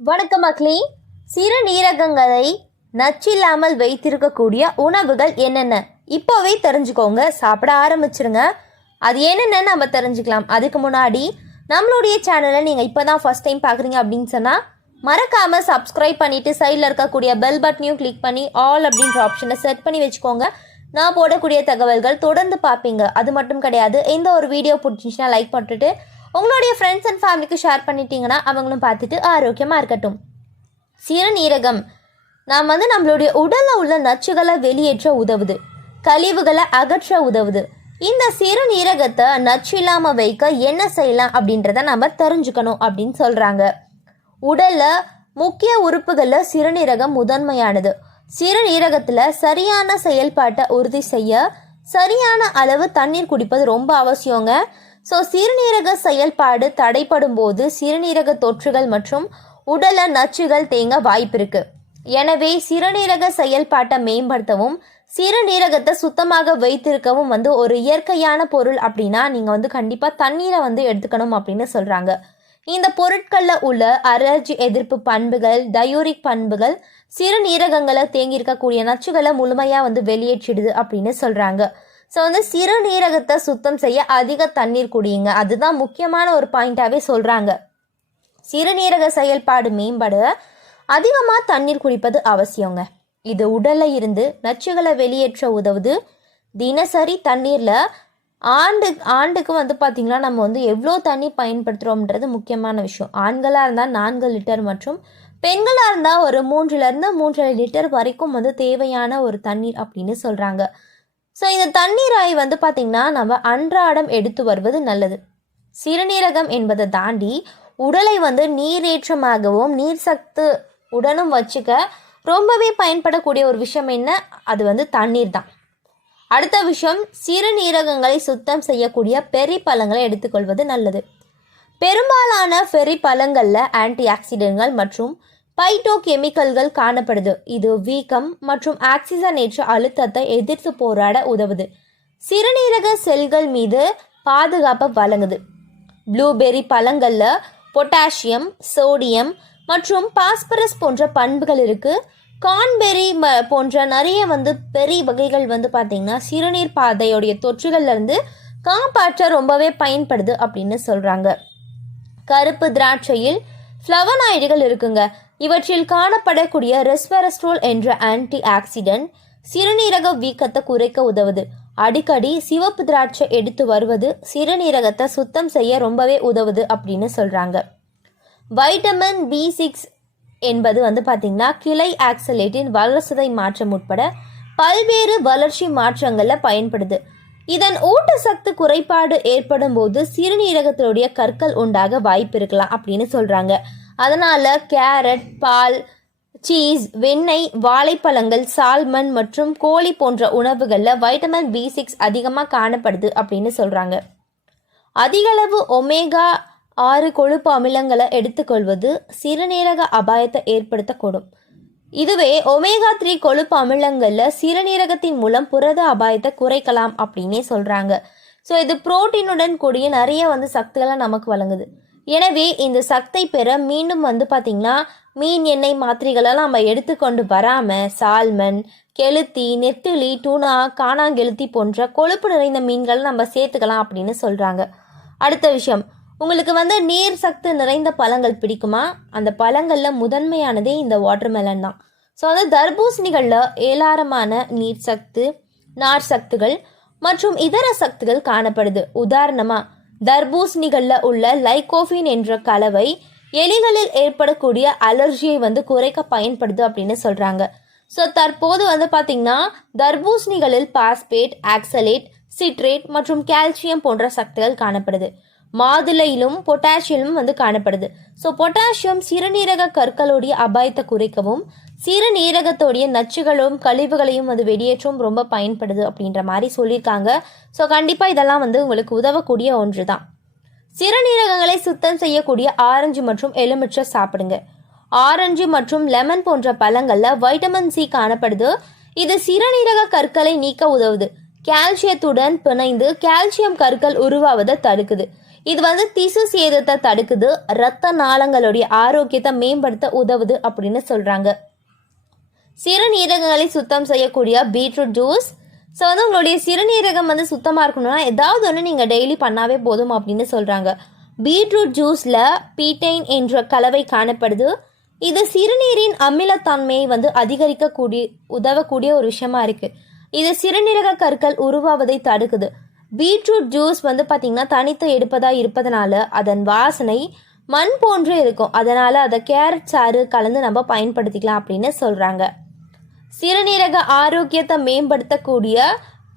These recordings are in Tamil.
வணக்கம் மக்களே. சிறுநீரகங்களை நச்சில்லாமல் வைத்திருக்கக்கூடிய உணவுகள் என்னென்ன இப்போவே தெரிஞ்சுக்கோங்க. சாப்பிட ஆரம்பிச்சிருங்க. அது என்னென்னு நம்ம தெரிஞ்சுக்கலாம். அதுக்கு முன்னாடி நம்மளுடைய சேனலை நீங்கள் இப்போ தான் ஃபஸ்ட் டைம் பார்க்குறீங்க அப்படின்னு சொன்னால் மறக்காமல் சப்ஸ்கிரைப் பண்ணிவிட்டு சைடில் இருக்கக்கூடிய பெல் பட்டனையும் கிளிக் பண்ணி ஆல் அப்படின்ற ஆப்ஷனை செட் பண்ணி வச்சுக்கோங்க. நான் போடக்கூடிய தகவல்கள் தொடர்ந்து பார்ப்பீங்க. அது மட்டும் கிடையாது, எந்த ஒரு வீடியோ பிடிச்சிச்சுன்னா லைக் பண்ணிட்டு உங்களுடைய ஃப்ரெண்ட்ஸ் அண்ட் ஃபேமிலிக்கு ஷேர் பண்ணிட்டீங்கன்னா அவங்களும் பார்த்துட்டு ஆரோக்கியமாக இருக்கட்டும். சிறுநீரகம் நாம் நம்மளுடைய உடலில் உள்ள நச்சுகளை வெளியேற்ற உதவுது, கழிவுகளை அகற்ற உதவுது. இந்த சிறுநீரகத்தை நச்சு இல்லாமல் வைக்க என்ன செய்யலாம் அப்படின்றத நம்ம தெரிஞ்சுக்கணும் அப்படின்னு சொல்கிறாங்க. உடலில் முக்கிய உறுப்புகளில் சிறுநீரகம் முதன்மையானது. சிறுநீரகத்தில் சரியான செயல்பாட்டை உறுதி செய்ய சரியான அளவு தண்ணீர் குடிப்பது ரொம்ப அவசியங்க. ஸோ சிறுநீரக செயல்பாடு தடைப்படும் போது சிறுநீரக தொற்றுகள் மற்றும் உடல நச்சுகள் தேங்க வாய்ப்பு இருக்கு. எனவே சிறுநீரக செயல்பாட்டை மேம்படுத்தவும் சிறுநீரகத்தை சுத்தமாக வைத்திருக்கவும் ஒரு இயற்கையான பொருள் அப்படின்னா நீங்கள் கண்டிப்பாக தண்ணீரை எடுத்துக்கணும் அப்படின்னு சொல்கிறாங்க. இந்த பொருட்களில் உள்ள அலர்ஜி எதிர்ப்பு பண்புகள், டயூரிக் பண்புகள் சிறுநீரகங்களை தேங்கியிருக்கக்கூடிய நச்சுகளை முழுமையாக வெளியேற்றிடுது அப்படின்னு சொல்கிறாங்க. ஸோ சிறுநீரகத்தை சுத்தம் செய்ய அதிக தண்ணீர் குடியுங்க. அதுதான் முக்கியமான ஒரு பாயிண்டாகவே சொல்கிறாங்க. சிறுநீரக செயல்பாடு மேம்பட அதிகமாக தண்ணீர் குடிப்பது அவசியங்க. இது உடலில் இருந்து நச்சுகளை வெளியேற்ற உதவுது. தினசரி தண்ணீரில் ஆண்டுக்கு பார்த்திங்கன்னா நம்ம எவ்வளோ தண்ணி பயன்படுத்துகிறோம்ன்றது முக்கியமான விஷயம். ஆண்களாக இருந்தால் 4 லிட்டர் மற்றும் பெண்களாக இருந்தால் ஒரு 3லேருந்து 3.5 லிட்டர் வரைக்கும் தேவையான ஒரு தண்ணீர் அப்படின்னு சொல்கிறாங்க. ஸோ இந்த தண்ணீராய் பார்த்திங்கன்னா நம்ம அன்றாடம் எடுத்து வருவது நல்லது. சிறுநீரகம் என்பதை தாண்டி உடலை நீரேற்றமாகவும் நீர் சத்து உடனும் வச்சுக்க ரொம்பவே பயன்படக்கூடிய ஒரு விஷயம் என்ன, அது தண்ணீர் தான். அடுத்த விஷயம், சிறுநீரகங்களை சுத்தம் செய்யக்கூடிய பெரி பழங்களை எடுத்துக்கொள்வது நல்லது. பெரும்பாலான பெரி பழங்களில் ஆன்டி ஆக்சிடென்ட்கள் மற்றும் பைட்டோ கெமிக்கல்கள் காணப்படுது. இது வீக்கம் மற்றும் ஆக்சிஜனேற்ற அழுத்தத்தை எதிர்த்து போராட உதவுது. சிறுநீரக செல்கள் மீது பாதுகாப்பை வழங்குது. ப்ளூபெர்ரி பழங்களில் பொட்டாசியம், சோடியம் மற்றும் பாஸ்பரஸ் போன்ற பண்புகள் இருக்குது. கான்பெர்ரி போன்ற நிறைய பெரி வகைகள் பார்த்திங்கன்னா சிறுநீர் பாதையோடைய தொற்றுகள்லேருந்து காப்பாற்ற ரொம்பவே பயன்படுது அப்படின்னு சொல்கிறாங்க. கருப்பு திராட்சையில் ஃப்ளவனாய்டுகள் இருக்குங்க. இவற்றில் காணப்படக்கூடிய ரெஸ்வெரஸ்ட்ரோல் என்ற ஆன்டி ஆக்சிடென்ட் சிறுநீரக வீக்கத்தை குறைக்க உதவுது. அடிக்கடி சிவப்பு திராட்சை எடுத்து வருவது சிறுநீரகத்தை சுத்தம் செய்ய ரொம்பவே உதவுது அப்படின்னு சொல்கிறாங்க. வைட்டமின் B6 என்பது பார்த்திங்கன்னா கிளை ஆக்சலேட்டின் வளர்சிதை மாற்றம் உட்பட பல்வேறு வளர்ச்சி மாற்றங்களில் பயன்படுது. இதன் ஊட்டச்சத்து குறைபாடு ஏற்படும் போது சிறுநீரகத்தினுடைய கற்கள் உண்டாக வாய்ப்பு இருக்கலாம் அப்படின்னு சொல்கிறாங்க. அதனால் கேரட், பால், சீஸ், வெண்ணெய், வாழைப்பழங்கள், சால்மன் மற்றும் கோழி போன்ற உணவுகளில் வைட்டமின் B6 அதிகமாக காணப்படுது அப்படின்னு சொல்கிறாங்க. அதிகளவு ஒமேகா 6 கொழுப்பு அமிலங்களை எடுத்துக்கொள்வது சிறுநீரக அபாயத்தை ஏற்படுத்தக்கூடும். இதுவே ஒமேகா 3 கொழுப்பு அமிலங்களில் சிறுநீரகத்தின் மூலம் புரத அபாயத்தை குறைக்கலாம் அப்படின்னே சொல்கிறாங்க. ஸோ இது புரோட்டீனுடன் கூடிய நிறைய சக்திகளை நமக்கு வழங்குது. எனவே இந்த சக்தி பெற மீண்டும் பார்த்திங்கன்னா மீன் எண்ணெய் மாத்திரைகளெல்லாம் நம்ம எடுத்துக்கொண்டு வராமல் சால்மன், கெளுத்தி, நெத்திலி, டூனா, காணாங்கெளுத்தி போன்ற கொழுப்பு நிறைந்த மீன்களை நம்ம சேர்த்துக்கலாம் அப்படின்னு சொல்கிறாங்க. அடுத்த விஷயம், உங்களுக்கு நீர் சக்தி நிறைந்த பழங்கள் பிடிக்குமா? அந்த பழங்களில் முதன்மையானதே இந்த வாட்டர்மெலன் தான். ஸோ தர்பூசணிகளில் ஏராளமான நீர் சத்து, நார் சத்துகள் மற்றும் இதர சக்திகள் காணப்படுது. உதாரணமாக தர்பூசணிகளில் உள்ள லைகோஃபின் என்ற கலவை எலிகளில் ஏற்படக்கூடிய அலர்ஜியை குறைக்க பயன்படுது அப்படின்னு சொல்கிறாங்க. ஸோ தற்போது பார்த்திங்கன்னா தர்பூசணிகளில் பாஸ்பேட், ஆக்சலேட், சிட்ரேட் மற்றும் கால்சியம் போன்ற சக்திகள் காணப்படுது. மாதுளையிலும் பொட்டாசியமும் காணப்படுது. ஸோ பொட்டாசியம் சிறுநீரக கற்களுடைய அபாயத்தை குறைக்கவும் சிறுநீரகத்தோடைய நச்சுகளும் கழிவுகளையும் வெளியேற்றவும் ரொம்ப பயன்படுது அப்படின்ற மாதிரி சொல்லியிருக்காங்க. ஸோ கண்டிப்பாக இதெல்லாம் உங்களுக்கு உதவக்கூடிய ஒன்று தான். சிறுநீரகங்களை சுத்தம் செய்யக்கூடிய ஆரஞ்சு மற்றும் எலுமிச்சை சாப்பிடுங்க. ஆரஞ்சு மற்றும் லெமன் போன்ற பழங்களில் வைட்டமின் C காணப்படுது. இது சிறுநீரக கற்களை நீக்க உதவுது. கால்சியத்துடன் பிணைந்து கால்சியம் கற்கள் உருவாவதை தடுக்குது. இது வந்து திசு சேதத்தை தடுக்குது, இரத்த நாளங்களுடைய ஆரோக்கியத்தை மேம்படுத்த உதவுது அப்படின்னு சொல்கிறாங்க. சிறுநீரகங்களை சுத்தம் செய்யக்கூடிய பீட்ரூட் ஜூஸ். ஸோ வந்து உங்களுடைய சிறுநீரகம் வந்து சுத்தமாக இருக்கணும்னா ஏதாவது ஒன்று நீங்கள் டெய்லி பண்ணாவே போதும் அப்படின்னு சொல்கிறாங்க. பீட்ரூட் ஜூஸில் பீட்டைன் என்ற கலவை காணப்படுது. இது சிறுநீரின் அமிலத்தன்மையை வந்து உதவக்கூடிய ஒரு விஷயமா இருக்குது. இது சிறுநீரக கற்கள் உருவாவதை தடுக்குது. பீட்ரூட் ஜூஸ் வந்து பார்த்திங்கன்னா தனித்து எடுப்பதாக இருப்பதனால அதன் வாசனை மண் போன்று இருக்கும். அதனால் அதை கேரட் சாறு கலந்து நம்ம பயன்படுத்திக்கலாம் அப்படின்னு சொல்கிறாங்க. சிறுநீரக ஆரோக்கியத்தை மேம்படுத்தக்கூடிய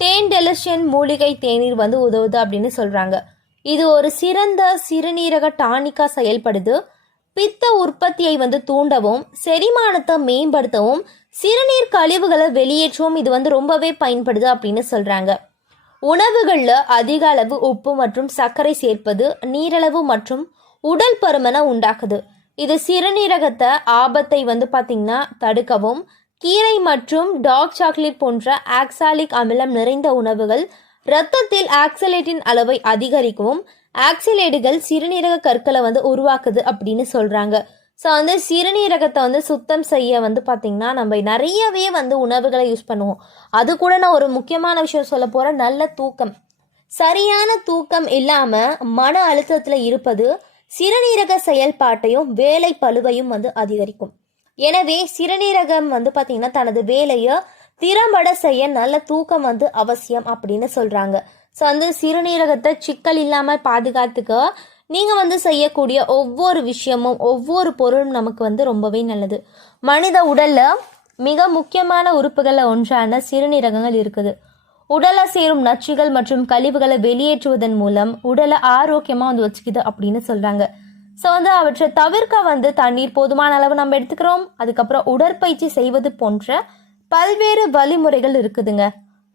டேன்டெலிஷன் மூலிகை தேநீர் வந்து உதவுது அப்படின்னு சொல்கிறாங்க. இது ஒரு சிறந்த சிறுநீரக டானிக்காக செயல்படுது. பித்த உற்பத்தியை வந்து தூண்டவும், செரிமானத்தை மேம்படுத்தவும், சிறுநீர் கழிவுகளை வெளியேற்றவும் இது வந்து ரொம்பவே பயன்படுது அப்படின்னு சொல்கிறாங்க. உணவுகளில் அதிக அளவு உப்பு மற்றும் சர்க்கரை சேர்ப்பது நீரிழிவு மற்றும் உடல் பருமனை உண்டாக்குது. இது சிறுநீரகத்தை ஆபத்தை வந்து பார்த்திங்கன்னா தடுக்கவும், கீரை மற்றும் டார்க் சாக்லேட் போன்ற ஆக்சாலிக் அமிலம் நிறைந்த உணவுகள் இரத்தத்தில் ஆக்சலேட்டின் அளவை அதிகரிக்கவும், ஆக்சிலேட்டுகள் சிறுநீரக கற்களை வந்து உருவாக்குது அப்படின்னு சொல்கிறாங்க. ஸோ வந்து சிறுநீரகத்தை வந்து சுத்தம் செய்ய வந்து பார்த்திங்கன்னா நம்ம நிறையவே வந்து உணவுகளை யூஸ் பண்ணுவோம். அது கூட நான் ஒரு முக்கியமான விஷயம் சொல்ல போகிறேன், நல்ல தூக்கம். சரியான தூக்கம் இல்லாமல் மன அழுத்தத்தில் இருப்பது சிறுநீரக செயல்பாட்டையும் வேலை பளுவையும் வந்து அதிகரிக்கும். எனவே சிறுநீரகம் வந்து பார்த்திங்கன்னா தனது வேலையை திறம்பட செய்ய நல்ல தூக்கம் வந்து அவசியம் அப்படின்னு சொல்கிறாங்க. ஸோ வந்து சிறுநீரகத்தை சிக்கல் இல்லாமல் பாதுகாத்துக்க நீங்கள் வந்து செய்யக்கூடிய ஒவ்வொரு விஷயமும் ஒவ்வொரு பொருளும் நமக்கு வந்து ரொம்பவே நல்லது. மனித உடலில் மிக முக்கியமான உறுப்புகளில் ஒன்றான சிறுநீரகங்கள் இருக்குது. உடலை சேரும் நச்சுகள் மற்றும் கழிவுகளை வெளியேற்றுவதன் மூலம் உடலை ஆரோக்கியமாக வந்து வச்சுக்குது அப்படின்னு சொல்கிறாங்க. ஸோ வந்து அவற்றை தவிர்க்க வந்து தண்ணீர் போதுமான அளவு நம்ம எடுத்துக்கிறோம். அதுக்கப்புறம் உடற்பயிற்சி செய்வது போன்ற பல்வேறு வழிமுறைகள் இருக்குதுங்க.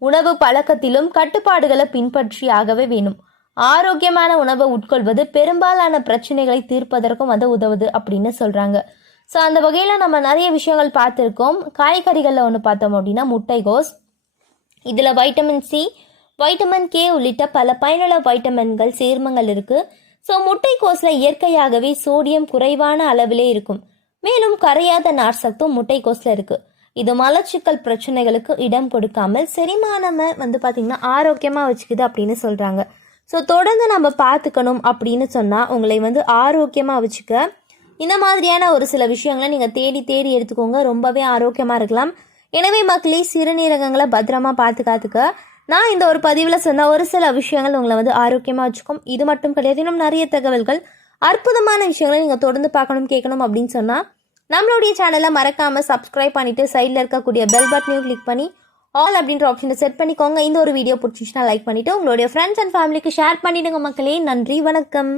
உணவு பழக்கத்திலும் கட்டுப்பாடுகளை பின்பற்றி ஆகவே வேணும். ஆரோக்கியமான உணவை உட்கொள்வது பெரும்பாலான பிரச்சனைகளை தீர்ப்பதற்கும் வந்து உதவுது அப்படின்னு சொல்கிறாங்க. ஸோ அந்த வகையில் நம்ம நிறைய விஷயங்கள் பார்த்துருக்கோம். காய்கறிகளில் ஒன்று பார்த்தோம் அப்படின்னா முட்டைகோஸ். இதில் வைட்டமின் சி, வைட்டமின் கே உள்ளிட்ட பல பயனுள்ள வைட்டமின்கள் சேர்மங்கள் இருக்குது. ஸோ முட்டைக்கோஸில் இயற்கையாகவே சோடியம் குறைவான அளவிலே இருக்கும். மேலும் கரையாத நார்சத்தும் முட்டைக்கோஸில் இருக்குது. இது மலச்சிக்கல் பிரச்சனைகளுக்கு இடம் கொடுக்காமல் செரிமானமை வந்து பார்த்திங்கன்னா ஆரோக்கியமாக வச்சுக்குது அப்படின்னு சொல்கிறாங்க. ஸோ தொடர்ந்து நம்ம பார்த்துக்கணும் அப்படின்னு சொன்னால் உங்களை வந்து ஆரோக்கியமாக வச்சுக்க இந்த மாதிரியான ஒரு சில விஷயங்களை நீங்கள் தேடி எடுத்துக்கோங்க. ரொம்பவே ஆரோக்கியமாக இருக்கலாம். எனவே மக்களே, சிறுநீரகங்களை பத்திரமா பாதுகாத்துக்க நான் இந்த ஒரு பதிவில் சொன்ன ஒரு சில விஷயங்கள் உங்களை வந்து ஆரோக்கியமாக வச்சுக்கும். இது மட்டும் கிடையாது, இன்னும் நிறைய தகவல்கள், அற்புதமான விஷயங்களை நீங்கள் தொடர்ந்து பார்க்கணும் கேட்கணும் அப்படின்னு சொன்னால் நம்மளுடைய சேனலை மறக்காமல் சப்ஸ்கிரைப் பண்ணிவிட்டு சைடில் இருக்கக்கூடிய பெல் பட்டனையும் கிளிக் பண்ணி ஆல் அப்படின்ற ஆப்ஷனை செட் பண்ணிக்கோங்க. இந்த ஒரு வீடியோ பிடிச்சிச்சுன்னா லைக் பண்ணிவிட்டு உங்களுடைய ஃப்ரெண்ட்ஸ் அண்ட் ஃபேமிலிக்கு ஷேர் பண்ணிவிடுங்க மக்களே. நன்றி, வணக்கம்.